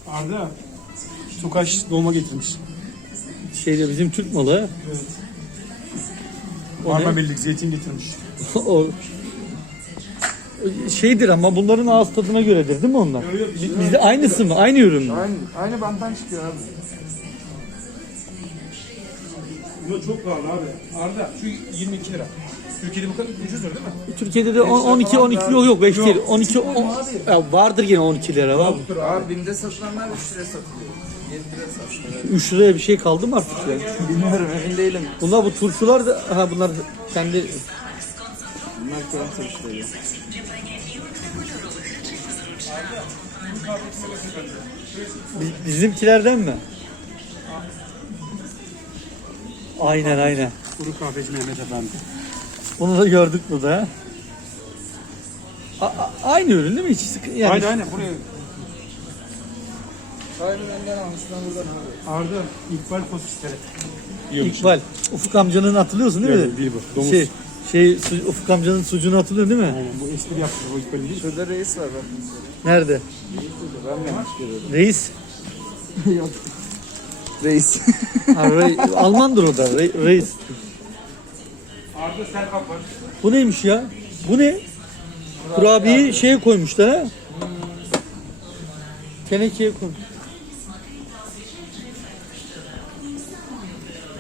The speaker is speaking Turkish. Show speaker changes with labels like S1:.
S1: Arda Tokaş dolma getirmiş.
S2: Şeyde bizim Türk malı.
S1: Evet.
S2: O
S1: Varma
S2: ne?
S1: bellik zeytin getirmiş.
S2: O şeydir ama bunların ağız tadına göredir değil mi onlar?
S1: Yok, yok,
S2: Bizde aynısı mı? Aynı ürün mü?
S3: Aynı banttan çıkıyor abi.
S1: Bu çok pahalı abi. Arda şu 22 lira. Türkiye'de bu kadar ucuzdur değil mi?
S2: Türkiye'de de 12 yok 5 değil. 12 ya vardır yine 12 lira var.
S3: Abi BİM'de satılanlar 3 liraya satılıyor. 7 liraya satılıyor.
S2: 3 liraya bir şey kaldı mı artık ya?
S3: Bilmiyorum emin değilim.
S2: Bunlar bu turşular da bunlar kendi
S3: Bunlar kurantı işleri.
S2: bizimkilerden mi? Aynen.
S1: Kuru kahveci Mehmet Efendi.
S2: Bunu da gördük burada. Aynı ürün değil mi? Hiç yani
S1: Aynen buraya.
S3: Aynı benden almışlar buradan abi.
S1: Arda İkbal sosisleri.
S2: İkbal. Ufuk amcanın hatırlıyorsun değil mi?
S1: Evet, değil bu. Domuz.
S2: Ufuk amcanın sucuğunu hatırlıyorsun değil mi?
S1: Aynen bu espri yaptı o İkbal'in değil.
S3: Şurada reis var bak.
S2: Nerede?
S3: Ben mi yanlış görüyorum?
S2: Reis.
S3: Yok. Reis.
S2: Almandır o da. Reis.
S1: Arda Serkap var.
S2: Bu neymiş ya? Bu ne? Kurabiyeyi şeye koymuşlar ha? Tenekeye koymuş.